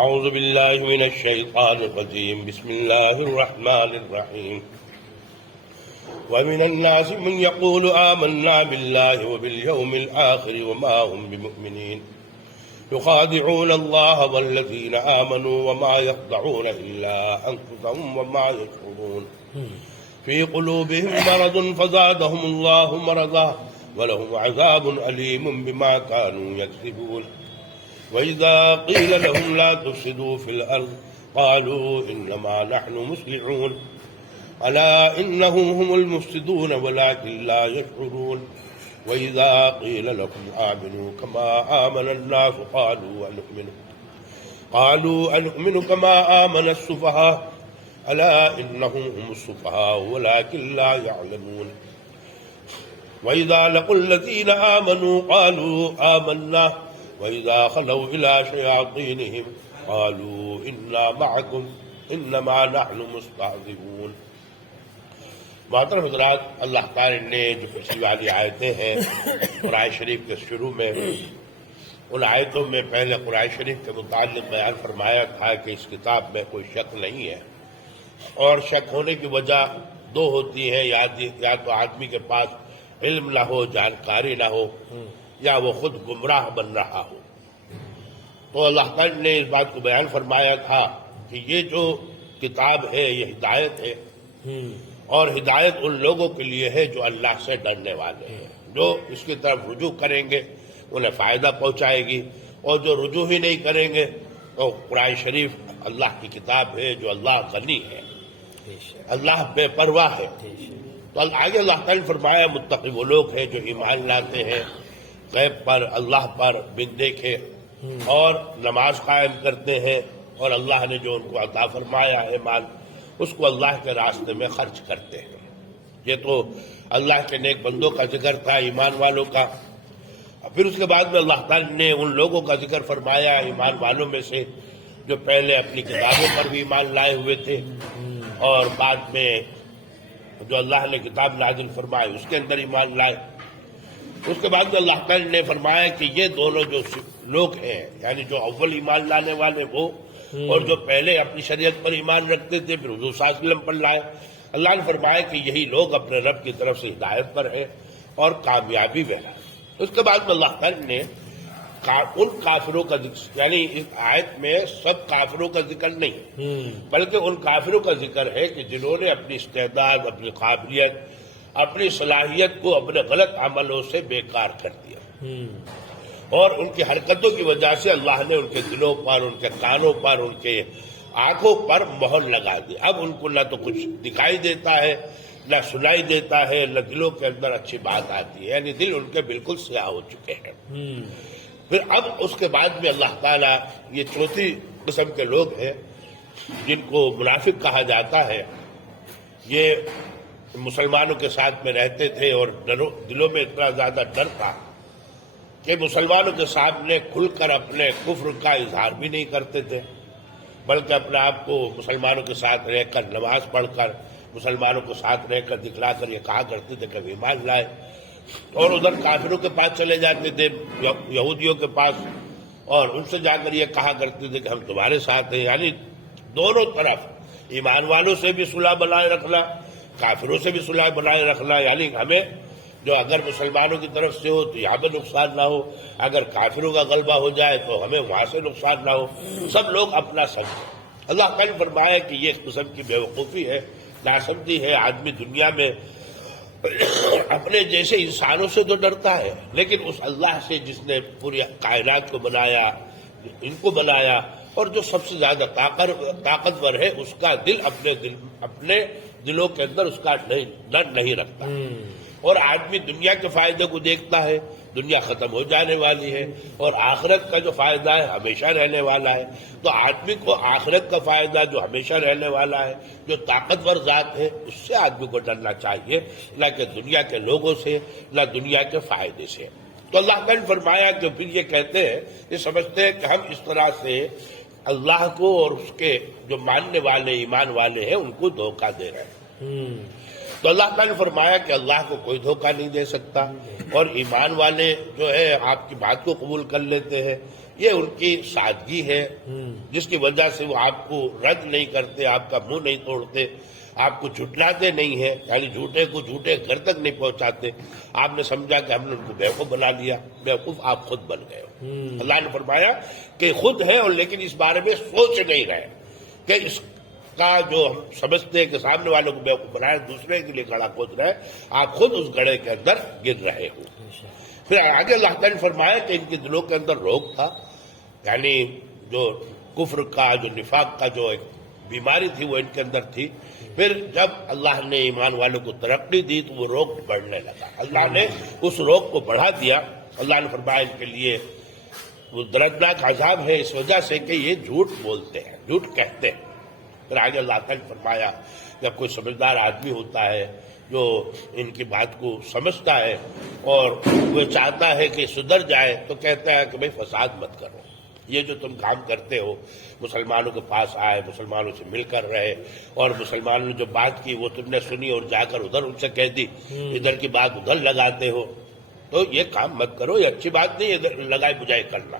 اعوذ باللہ من الشیطان الرجیم بسم اللہ الرحمن الرحیم ومن الناس من يقول آمنا بالله وباليوم الآخر وما هم بمؤمنين يخادعون الله والذين آمنوا وما يخدعون إلا أنفسهم وما يشعرون في قلوبهم مرض فزادهم الله مرضا ولهم عذاب أليم بما كانوا يكسبون وإذا قيل لهم لا تفسدوا في الأرض قالوا إنما نحن مصلحون ألا إنهم هم المفسدون ولكن لا يشعرون وإذا قيل لكم آمنوا كما آمن الناس قالوا أنؤمن كما آمن السفهاء ألا إنهم هم السفهاء ولكن لا يعلمون وإذا لقوا الذين آمنوا قالوا آمنا وإذا خلوا إلى شياطينهم قالوا إنا معكم إنما نحن مستهزئون. محترم حضرات، اللہ تعالی نے جو پچھلی والی آیتیں ہیں قرآن شریف کے شروع میں، ان آیتوں میں پہلے قرآن شریف کے متعلق بیان فرمایا تھا کہ اس کتاب میں کوئی شک نہیں ہے، اور شک ہونے کی وجہ دو ہوتی ہے، یا تو آدمی کے پاس علم نہ ہو، جانکاری نہ ہو، یا وہ خود گمراہ بن رہا ہو. تو اللہ تعالی نے اس بات کو بیان فرمایا تھا کہ یہ جو کتاب ہے یہ ہدایت ہے، اور ہدایت ان لوگوں کے لیے ہے جو اللہ سے ڈرنے والے ہیں، جو اس کی طرف رجوع کریں گے انہیں فائدہ پہنچائے گی، اور جو رجوع ہی نہیں کریں گے تو قرآن شریف اللہ کی کتاب ہے جو اللہ غنی ہے، اللہ بے پرواہ ہے. تو آگے اللہ تعالیٰ نے فرمایا متقی وہ لوگ ہیں جو ایمان لاتے ہیں غیب پر، اللہ پر بن دیکھے، اور نماز قائم کرتے ہیں، اور اللہ نے جو ان کو عطا فرمایا ہے مال اس کو اللہ کے راستے میں خرچ کرتے ہیں. یہ تو اللہ کے نیک بندوں کا ذکر تھا، ایمان والوں کا. پھر اس کے بعد میں اللہ تعالیٰ نے ان لوگوں کا ذکر فرمایا ایمان والوں میں سے جو پہلے اپنی کتابوں پر بھی ایمان لائے ہوئے تھے، اور بعد میں جو اللہ نے کتاب نازل فرمائی اس کے اندر ایمان لائے. اس کے بعد میں اللہ تعالیٰ نے فرمایا کہ یہ دونوں جو لوگ ہیں، یعنی جو اول ایمان لانے والے وہ، اور جو پہلے اپنی شریعت پر ایمان رکھتے تھے پھر حضور صلی اللہ علیہ وسلم پر لائے، اللہ نے فرمایا کہ یہی لوگ اپنے رب کی طرف سے ہدایت پر ہیں اور کامیابی میں ہیں. اس کے بعد میں اللہ تعالیٰ نے ان کافروں کا ذکر، یعنی اس آیت میں سب کافروں کا ذکر نہیں بلکہ ان کافروں کا ذکر ہے کہ جنہوں نے اپنی استعداد، اپنی قابلیت، اپنی صلاحیت کو اپنے غلط عملوں سے بیکار کر دیا، اور ان کی حرکتوں کی وجہ سے اللہ نے ان کے دلوں پر، ان کے کانوں پر، ان کے آنکھوں پر مہر لگا دی. اب ان کو نہ تو کچھ دکھائی دیتا ہے، نہ سنائی دیتا ہے، نہ دلوں کے اندر اچھی بات آتی ہے، یعنی دل ان کے بالکل سیاہ ہو چکے ہیں. پھر اب اس کے بعد میں اللہ تعالیٰ یہ چوتھی قسم کے لوگ ہیں جن کو منافق کہا جاتا ہے. یہ مسلمانوں کے ساتھ میں رہتے تھے اور دلوں میں اتنا زیادہ ڈر تھا کہ مسلمانوں کے سامنے کھل کر اپنے کفر کا اظہار بھی نہیں کرتے تھے، بلکہ اپنے آپ کو مسلمانوں کے ساتھ رہ کر، نماز پڑھ کر، مسلمانوں کے ساتھ رہ کر دکھلا کر یہ کہا کرتے تھے کہ ایمان لائے، اور ادھر کافروں کے پاس چلے جاتے تھے، یہودیوں کے پاس، اور ان سے جا کر یہ کہا کرتے تھے کہ ہم تمہارے ساتھ ہیں. یعنی دونوں طرف ایمان والوں سے بھی صلح بنائے رکھنا، کافروں سے بھی صلح بنائے رکھنا، یعنی ہمیں جو اگر مسلمانوں کی طرف سے ہو تو یہاں پہ نقصان نہ ہو، اگر کافروں کا غلبہ ہو جائے تو ہمیں وہاں سے نقصان نہ ہو، سب لوگ اپنا سمجھیں. اللہ تعالیٰ نے فرمایا کہ یہ ایک قسم کی بیوقوفی ہے، ناسمجھی ہے. آدمی دنیا میں اپنے جیسے انسانوں سے تو ڈرتا ہے، لیکن اس اللہ سے جس نے پوری کائنات کو بنایا، ان کو بنایا، اور جو سب سے زیادہ طاقتور ہے، اس کا دل اپنے دلوں کے اندر اس کا ڈر نہیں رکھتا. اور آدمی دنیا کے فائدے کو دیکھتا ہے، دنیا ختم ہو جانے والی ہے، اور آخرت کا جو فائدہ ہے ہمیشہ رہنے والا ہے. تو آدمی کو آخرت کا فائدہ جو ہمیشہ رہنے والا ہے، جو طاقتور ذات ہے، اس سے آدمی کو ڈرنا چاہیے، نہ کہ دنیا کے لوگوں سے، نہ دنیا کے فائدے سے. تو اللہ تعالیٰ نے فرمایا کہ پھر یہ کہتے ہیں، یہ سمجھتے ہیں کہ ہم اس طرح سے اللہ کو اور اس کے جو ماننے والے، ایمان والے ہیں، ان کو دھوکہ دے رہے ہیں. تو اللہ تعالیٰ نے فرمایا کہ اللہ کو کوئی دھوکہ نہیں دے سکتا، اور ایمان والے جو ہے آپ کی بات کو قبول کر لیتے ہیں، یہ ان کی سادگی ہے جس کی وجہ سے وہ آپ کو رد نہیں کرتے، آپ کا منہ نہیں توڑتے، آپ کو جھٹلاتے نہیں ہیں، یعنی جھوٹے کو جھوٹے گھر تک نہیں پہنچاتے۔ آپ نے سمجھا کہ ہم نے ان کو بیوقوف بنا لیا، بیوقوف آپ خود بن گئے ہو۔ اللہ نے فرمایا کہ خود ہے، اور لیکن اس بارے میں سوچ نہیں رہے کہ اس کا جو ہم سمجھتے ہیں کہ سامنے والوں کو بیوقوف بنائے، دوسرے کے لیے گڑھا کھود رہے، آپ خود اس گڑھے کے اندر گر رہے ہو۔ پھر آگے اللہ تعالیٰ نے فرمایا کہ ان کے دلوں کے اندر روگ تھا، یعنی جو کفر کا، جو نفاق کا جو ایک بیماری تھی وہ ان کے اندر تھی۔ پھر جب اللہ نے ایمان والوں کو ترقی دی تو وہ روگ بڑھنے لگا، اللہ نے اس روگ کو بڑھا دیا۔ اللہ نے فرمایا ان کے لیے وہ دردناک عذاب ہے اس وجہ سے کہ یہ جھوٹ بولتے ہیں، جھوٹ کہتے ہیں۔ پھر آگے اللہ تعالیٰ نے فرمایا جب کوئی سمجھدار آدمی ہوتا ہے جو ان کی بات کو سمجھتا ہے اور وہ چاہتا ہے کہ سدھر جائے، تو کہتا ہے کہ بھئی فساد مت کرو، یہ جو تم کام کرتے ہو، مسلمانوں کے پاس آئے، مسلمانوں سے مل کر رہے، اور مسلمانوں نے جو بات کی وہ تم نے سنی اور جا کر ادھر ان سے کہہ دی، ادھر کی بات ادھر لگاتے ہو، تو یہ کام مت کرو، یہ اچھی بات نہیں ادھر لگائی بجائی کرنا۔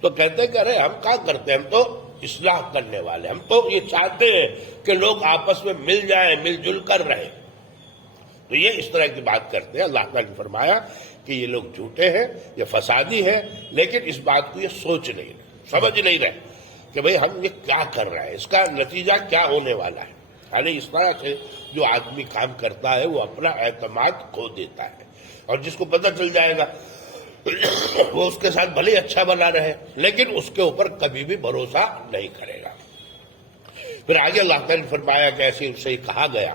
تو کہتے ہیں کہ ارے ہم کیا کرتے ہیں، ہم تو اصلاح کرنے والے، ہم تو یہ چاہتے ہیں کہ لوگ آپس میں مل جائیں، مل جل کر رہیں۔ تو یہ اس طرح کی بات کرتے ہیں۔ اللہ تعالیٰ نے فرمایا کہ یہ لوگ جھوٹے ہیں، یہ فسادی ہے، لیکن اس بات کو یہ سوچ نہیں رہے، سمجھ نہیں رہے کہ بھئی ہم یہ کیا کر رہے ہیں، اس کا نتیجہ کیا ہونے والا ہے۔ یعنی اس طرح سے جو آدمی کام کرتا ہے وہ اپنا اعتماد کھو دیتا ہے، اور جس کو پتہ چل جائے گا وہ اس کے ساتھ بھلے اچھا بنا رہے لیکن اس کے اوپر کبھی بھی بھروسہ نہیں کرے گا۔ پھر آگے اللہ تعالیٰ نے فرمایا کہ ایسے ان سے ہی کہا گیا،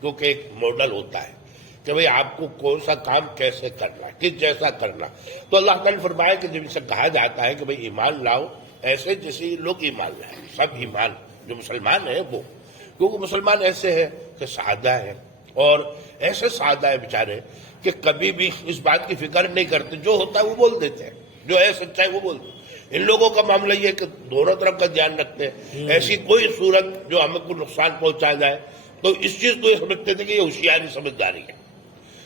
کیونکہ ایک ماڈل ہوتا ہے کہ بھئی آپ کو کون سا کام کیسے کرنا، کس جیسا کرنا۔ تو اللہ تعالیٰ نے فرمایا کہ جب ان سے کہا جاتا ہے کہ بھئی ایمان لاؤ، ایسے جیسے لوگ ایمان لائیں، سب ایمان جو مسلمان ہیں وہ، کیونکہ مسلمان ایسے ہیں کہ سادہ ہیں، اور ایسے سادہ ہے بیچارے کہ کبھی بھی اس بات کی فکر نہیں کرتے، جو ہوتا ہے وہ بول دیتے ہیں، جو ہے سچائی وہ بولتے ہیں۔ ان لوگوں کا معاملہ یہ ہے کہ دونوں طرف کا دھیان رکھتے ہیں، ایسی کوئی صورت جو ہمیں کو نقصان پہنچا جائے تو اس چیز کو یہ سمجھتے تھے کہ یہ ہوشیاری سمجھداری ہے،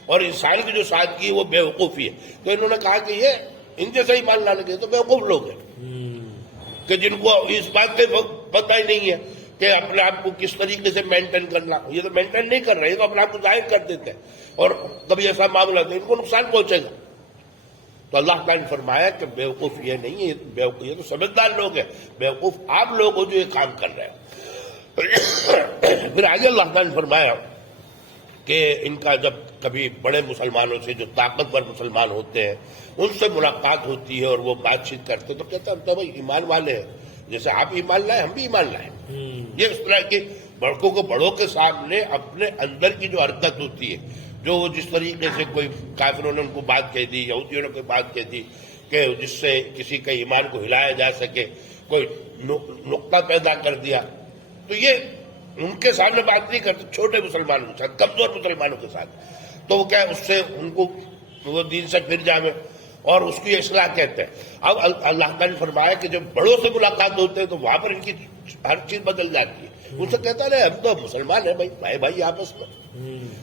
اور انسان کی جو سادگی ہے وہ بے وقوفی ہے۔ تو انہوں نے کہا کہ یہ ان جیسا ہی مان لانے کے تو بے وقوف لوگ ہیں کہ جن کو اس بات کا پتہ ہی نہیں ہے کہ اپنے آپ کو کس طریقے سے مینٹین کرنا۔ یہ تو مینٹین نہیں کر رہے، یہ تو اپنے آپ کو ظاہر کر دیتے ہیں، اور کبھی ایسا معاملہ تو ان کو نقصان پہنچے گا۔ تو اللہ تعالیٰ نے فرمایا کہ بیوقوف یہ نہیں ہے، بیوقوف یہ تو سمجھدار لوگ ہیں، بیوقوف آپ لوگ ہو جو یہ کام کر رہے ہیں۔ پھر آگے اللہ تعالیٰ نے فرمایا کہ ان کا جب کبھی بڑے مسلمانوں سے جو طاقتور مسلمان ہوتے ہیں ان سے ملاقات ہوتی ہے اور وہ بات چیت کرتے تو کہتے ہیں ہم تو بھائی ایمان والے ہیں، جیسے آپ ایمان لائیں ہم بھی ایمان لائیں۔ یہ اس طرح کے بڑکوں کو بڑوں کے سامنے اپنے اندر کی جو حرکت ہوتی ہے، جو جس طریقے سے کوئی کافروں نے ان کو بات کہہ دی، یہودیوں نے کوئی بات کہہ دی کہ جس سے کسی کے ایمان کو ہلایا جا سکے، کوئی نقطہ پیدا کر دیا، تو یہ ان کے سامنے بات نہیں کرتے، چھوٹے مسلمانوں کے ساتھ، کمزور مسلمانوں کے ساتھ، تو وہ کیا اس سے ان کو وہ دین سے پھر جائیں اور اس کی اصلاح کہتے ہیں۔ اب اللہ تعالیٰ نے فرمایا کہ جب بڑوں سے ملاقات ہوتے ہیں تو وہاں پر ان کی ہر چیز بدل جاتی ہے، ان سے کہتا ہے ہم تو مسلمان ہیں بھائی بھائی آپس میں۔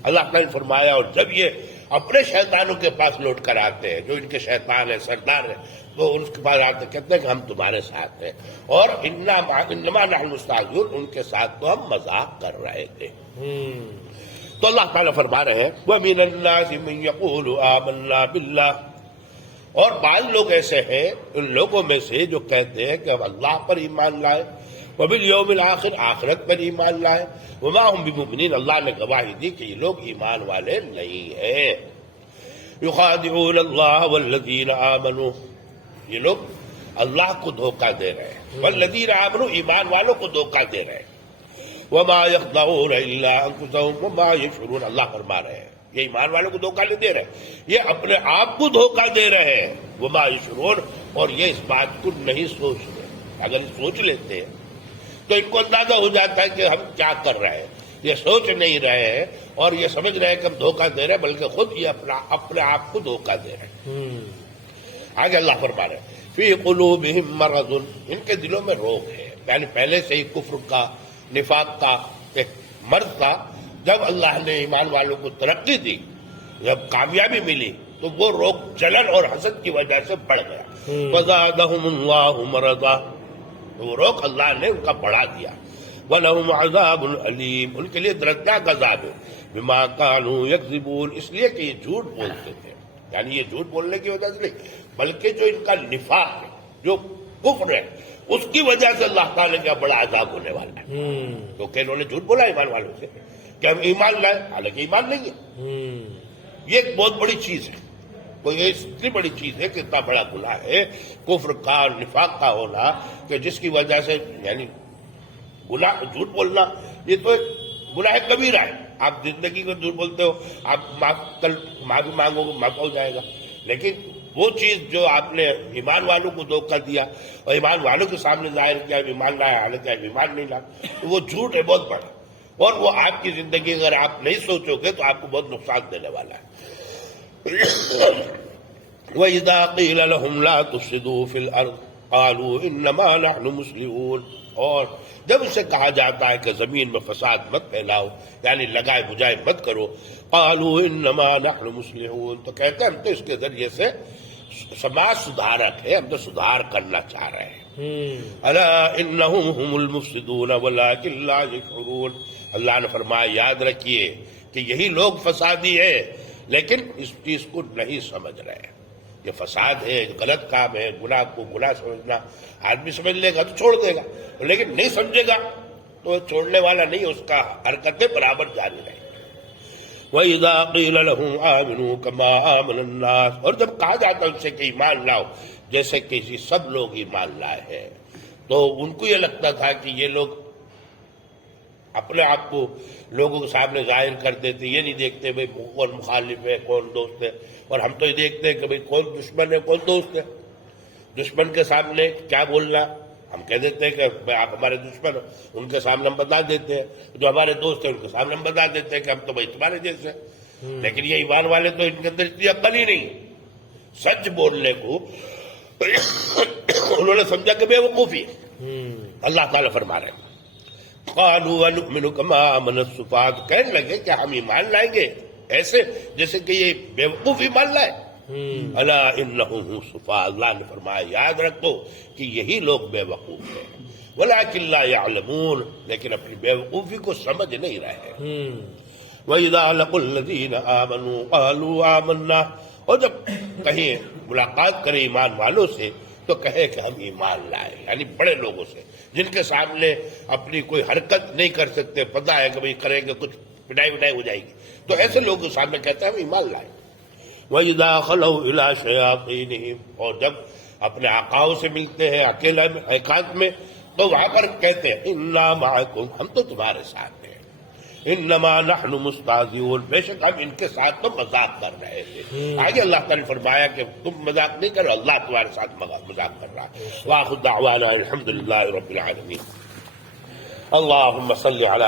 اللہ تعالیٰ نے فرمایا اور جب یہ اپنے شیطانوں کے پاس لوٹ کر آتے ہیں، جو ان کے شیطان ہیں، سردار ہیں، تو ان کے پاس آتے کہتے ہیں کہ ہم تمہارے ساتھ ہیں، اور انما نحن مستہزئون، ان کے ساتھ تو ہم مذاق کر رہے تھے۔ تو اللہ تعالیٰ فرما رہے ہیں وَمِنَ النَّاسِ مَن يَقُولُ آمَنَّا بِاللَّهِ، اور بعض لوگ ایسے ہیں ان لوگوں میں سے جو کہتے ہیں کہ ہم اللہ پر ایمان لائے، وَبِالْيَوْمِ الْآخِرِ، آخرت پر ایمان لائے، وَمَا هُمْ بِمُؤْمِنِينَ، اللہ نے گواہی دی کہ یہ لوگ ایمان والے نہیں ہیں۔ يُخَادِعُونَ اللَّهَ وَالَّذِينَ آمَنُوا، یہ لوگ اللہ کو دھوکہ دے رہے ہیں، وَالَّذِينَ آمَنُوا، ایمان والوں کو دھوکہ دے رہے ہیں، وَمَا يَخْدَعُونَ إِلَّا أَنفُسَهُمْ وَمَا يَشْعُرُونَ، اللہ فرما رہے ہیں یہ ایمان والوں کو دھوکہ نہیں دے رہے، یہ اپنے آپ کو دھوکہ دے رہے ہیں، وَمَا يَشْعُرُونَ، اور یہ اس بات کو نہیں سوچ رہے۔ اگر یہ سوچ لیتے ہیں تو ان کو اندازہ ہو جاتا ہے کہ ہم کیا کر رہے ہیں، یہ سوچ نہیں رہے ہیں اور یہ سمجھ رہے ہیں کہ ہم دھوکہ دے رہے ہیں، بلکہ خود یہ اپنے آپ کو دھوکہ دے رہے ہیں۔ آگے اللہ فرما رہے ہیں فی قلوبہم مرض، ان کے دلوں میں روگ ہے، یعنی پہلے سے ہی کفر کا، نفاق کا ایک مرض تھا، جب اللہ نے ایمان والوں کو ترقی دی، جب کامیابی ملی، تو وہ روگ جلن اور حسد کی وجہ سے بڑھ گیا. فزادہم اللہ مرضا، وہ روگ اللہ نے ان کا بڑھا دیا. وَلَهُمْ عَذَابٌ أَلِيمٌ، ان کے لیے دردناک عذاب ہے. بِمَا كَانُوا يَكْذِبُونَ، اس لیے کہ یہ جھوٹ بولتے تھے. یعنی یہ جھوٹ بولنے کی وجہ سے نہیں، بلکہ جو ان کا نفاق ہے، جو کفر ہے، اس کی وجہ سے اللہ تعالیٰ کا بڑا عذاب ہونے والا ہے. کیونکہ انہوں نے جھوٹ بولا ایمان والوں سے کہ ہم ایمان لائے، حالانکہ ایمان نہیں ہے. یہ ایک بہت بڑی چیز ہے، کوئی اتنی بڑی چیز ہے کہ اتنا بڑا گناہ ہے کفر کا، نفاق کا ہونا، کہ جس کی وجہ سے یعنی گناہ جھوٹ بولنا یہ تو ایک گناہ کبیرہ ہے. آپ زندگی کو جھوٹ بولتے ہو، آپ کل معافی مانگو گے، معاف ہو جائے گا. لیکن وہ چیز جو آپ نے ایمان والوں کو دھوکہ دیا اور ایمان والوں کے سامنے ظاہر کیا ایمان لایا، حالانکہ ایمان نہیں لا، تو وہ جھوٹ ہے بہت بڑا. اور وہ آپ کی زندگی اگر آپ نہیں سوچو گے تو آپ کو بہت نقصان دینے والا ہے. وَإِذَا قِيلَ لَهُمْ لَا تُفْسِدُوا فِي الْأَرْضِ قَالُوا إِنَّمَا نَحْنُ مُصْلِحُونَ، اور جب اسے کہا جاتا ہے کہ زمین میں فساد مت پھیلاؤ، یعنی لگائے بجائے مت کرو، قَالُوا إِنَّمَا نَحْنُ مُصْلِحُونَ، تو کہتے ہیں ہم تو اس کے ذریعے سے سماج سدھارک ہے، ہم تو سدھار کرنا چاہ رہے ہیں. أَلَا إِنَّهُمْ هُمُ الْمُفْسِدُونَ وَلَٰكِن لَا يَشْعُرُونَ، اللہ نے فرمایا یاد رکھیے کہ یہی لوگ فسادی ہیں، لیکن اس چیز کو نہیں سمجھ رہے. یہ فساد ہے، غلط کام ہے، گناہ کو گناہ سمجھنا، آدمی سمجھ لے گا تو چھوڑ دے گا، لیکن نہیں سمجھے گا تو چھوڑنے والا نہیں، اس کا حرکتیں برابر جاری رہے. وَإِذَا قِيلَ لَهُمْ آمِنُوا كَمَا آمَنَ النَّاسُ، اور جب کہا جاتا ہے ان سے کہ ایمان لاؤ جیسے کہ سب لوگ ایمان لائے ہیں، تو ان کو یہ لگتا تھا کہ یہ لوگ اپنے آپ کو لوگوں کے سامنے ظاہر کر دیتے، یہ نہیں دیکھتے بھائی کون مخالف ہے کون دوست ہے. اور ہم تو یہ دیکھتے ہیں کہ بھائی کون دشمن ہے کون دوست ہے. دشمن کے سامنے کیا بولنا، ہم کہہ دیتے ہیں کہ آپ ہمارے دشمن ہو، ان کے سامنے ہم بتا دیتے ہیں. جو ہمارے دوست ہیں ان کے سامنے ہم بتا دیتے ہیں کہ ہم تو بھائی تمہارے جیسے. لیکن یہ ایمان والے تو ان کے اندر اتنی عقل ہی نہیں، سچ بولنے کو انہوں نے سمجھا کہ بے وقوفی. اللہ تعالیٰ فرما رہے ہیں قالوا ونؤمن كما آمن السفهاء، کہنے لگے کہ ہم ایمان لائیں گے ایسے جیسے کہ یہ بے وقوف ایمان لائے. الا انهم هم السفهاء، اللہ نے فرمایا یاد رکھو کہ یہی لوگ بے وقوف ہیں. ولكن لا يعلمون، لیکن اپنی بے وقوفی کو سمجھ نہیں رہے. وَإِذَا لَقُوا الَّذِينَ آمَنُوا قَالُوا آمَنَّا، اور جب کہیں ملاقات کرے ایمان والوں سے تو کہے کہ ہم ایمان لائے، یعنی بڑے لوگوں سے جن کے سامنے اپنی کوئی حرکت نہیں کر سکتے، پتہ ہے کہ بھئی کریں گے کچھ پٹائی وٹائی ہو جائے گی، تو ایسے لوگوں کے سامنے کہتے ہیں ہم ایمان لائے. وَإِذَا خَلَوْا إِلَىٰ شَيَاطِينِهِمْ، اور جب اپنے آقاؤں سے ملتے ہیں اکیلا میں ایکانت میں، تو وہاں پر کہتے ہیں اِنَّا مَعَكُمْ، ہم تو تمہارے ساتھ ہیں. انما نحن مستہزئون، بے شک ہم ان کے ساتھ تو مذاق کر رہے تھے. آگے اللہ تعالیٰ نے فرمایا کہ تم مذاق نہیں کرو، اللہ تمہارے ساتھ مذاق کر رہا ہے. وآخر دعوانا الحمدللہ رب العالمین. اللہم صلی علی